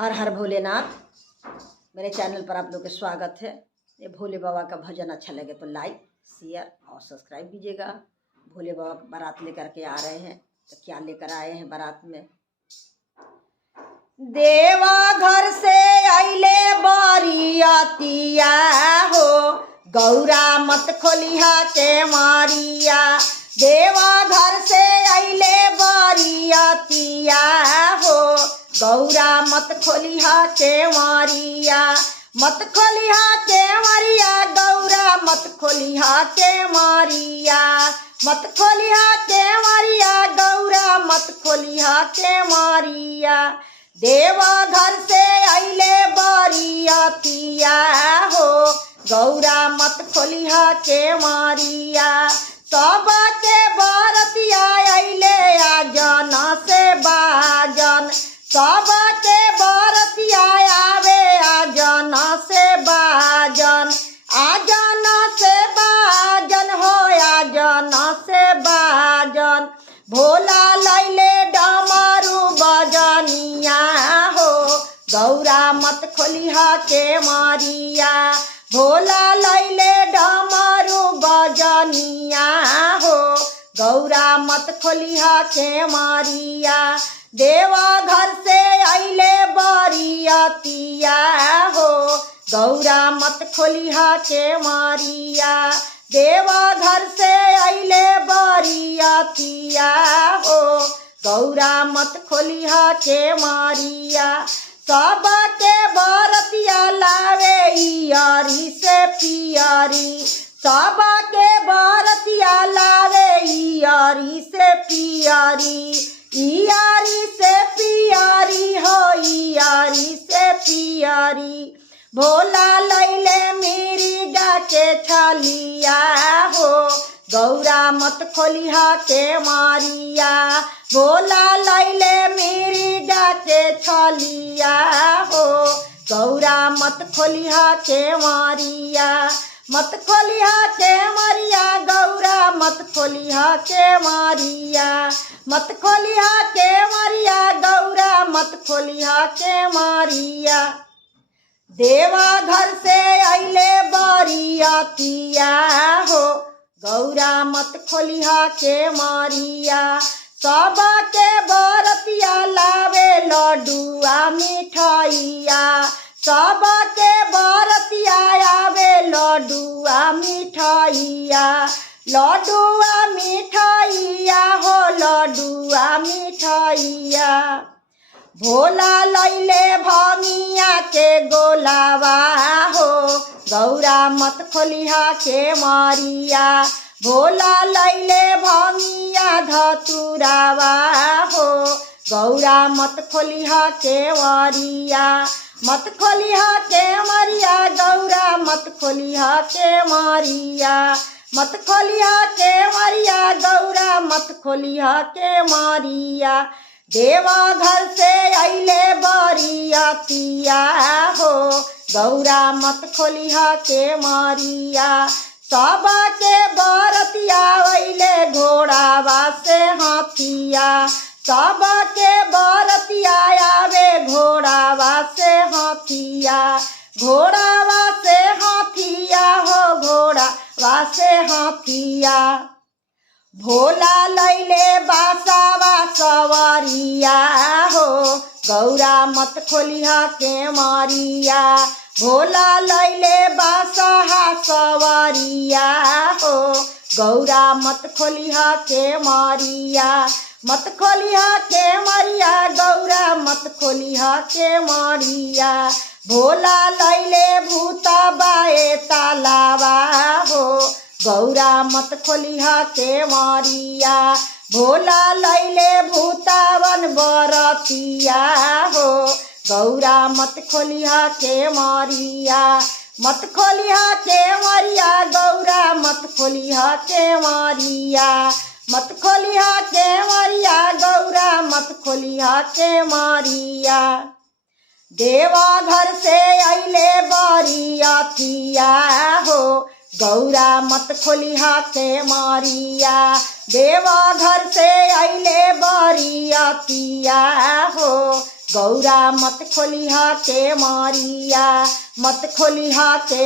हर हर भोलेनाथ। मेरे चैनल पर आप लोग का स्वागत है। ये भोले बाबा का भजन अच्छा लगे तो लाइक शेयर और सब्सक्राइब कीजिएगा। भोले बाबा बारात लेकर के आ रहे हैं, तो क्या लेकर आए हैं बारात में? देवा घर से अइले बरियतिया हो, गौरा मत खोलिहा के मारिया। देवा घर से अइले बरियतिया हो, गौरा मत खोलिहा के मारिया। मत खोलिहा के मारिया, गौरा मत खोलिहा के मारिया। मत खोलिहा के मारिया, गौरा मत खोलिहा के मारिया। देवा घर से अइले बरियतिया हो, गौरा मत खोलिहा के मारिया। सब के बरतिया अइले आजन से बाजन, सब के बरतिया आवे आजन से बाजन। आजन से बाजन हो, आजन से बाजन। भोला लैले डमरू बजनिया हो, गौरा मत खोलिहा के मारिया। भोला लैले डमरू बजनिया हो, गौरा मत खोलिहा के मारिया। देवा घर से अइले बरियतिया हो, गौरा मत खोलिहा के मारिया। देवा घर से अइले बरियतिया हो, गौरा मत खोलिहा के मारिया। सब के बरतिया लावे इयारी से पियारी, सब के बरतिया लावे इयारी से पियारी। इयारी से पियारी हो, इयारी से पियारी। भोला लैले मिर्गा के छलिया हो, गौरा मत खोलिहा के मारिया। भोला लैले मिर्गा के छलिया हो, गौरा मत खोलिहा के मारिया। मत खोलिहा के मारिया, गौरा मत खोलिहा के मारिया। मत खोलिहा के मारिया, गौरा मत खोलिहा के मारिया। देवा घर से अइले बरियतिया हो, गौरा मत खोलिहा के मारिया। सब के बरतिया लावे लड्डुआ मिठाइया, सब के बरतिया आवे लड्डुआ मिठाइया। लड्डुआ मिठाइया हो, लड्डुआ मिठाइया। भोला लैले भंगिया के गोलावा हो, गौरा मत खोलिहा के मारिया। भोला लैले भंगिया धतुरावा हो, गौरा मत खोलिहा के मारिया। मत खोलिहा के मारिया, गौरा मत खोलिहा के मारिया। मत खोलिहा के मारिया, गौरा मत खोलिहा के मारिया। देवा घर से अइले बरियतिया हो, गौरा मत खोलिहा के मारिया। सब के बरतिया अइले घोड़ावा से हाथिया, सब के बरतिया आवे घोड़ावा से हाथिया। घोड़ावा से हाथिया हो, घोड़ावा से हाथिया। भोला लैले बासावा सवारिया हो, गौरा मत खोलिहा के मारिया। भोला लैले बासाहा सवारिया हो, गौरा मत खोलिहा के मारिया। मत खोलिहा के मारिया, गौरा मत खोलिहा के मारिया। भोला लैले भूता बाए तालावा हो, गौरा मत खोलिहा के मारिया। भोला लैले भूतावन बरतिया हो, गौरा मत खोलिहा के मारिया। मत खोलिहा के मारिया, गौरा मत खोलिहा के मारिया। मत खोलिहा के मारिया, गौरा मत खोलिहा के मारिया। देवा घर से अइले बरियतिया हो, गौरा मत खोलिहा के मारिया। देवा घर से अइले बरियतिया हो, गौरा मत खोलिहा के मारिया, मत खोलिहा के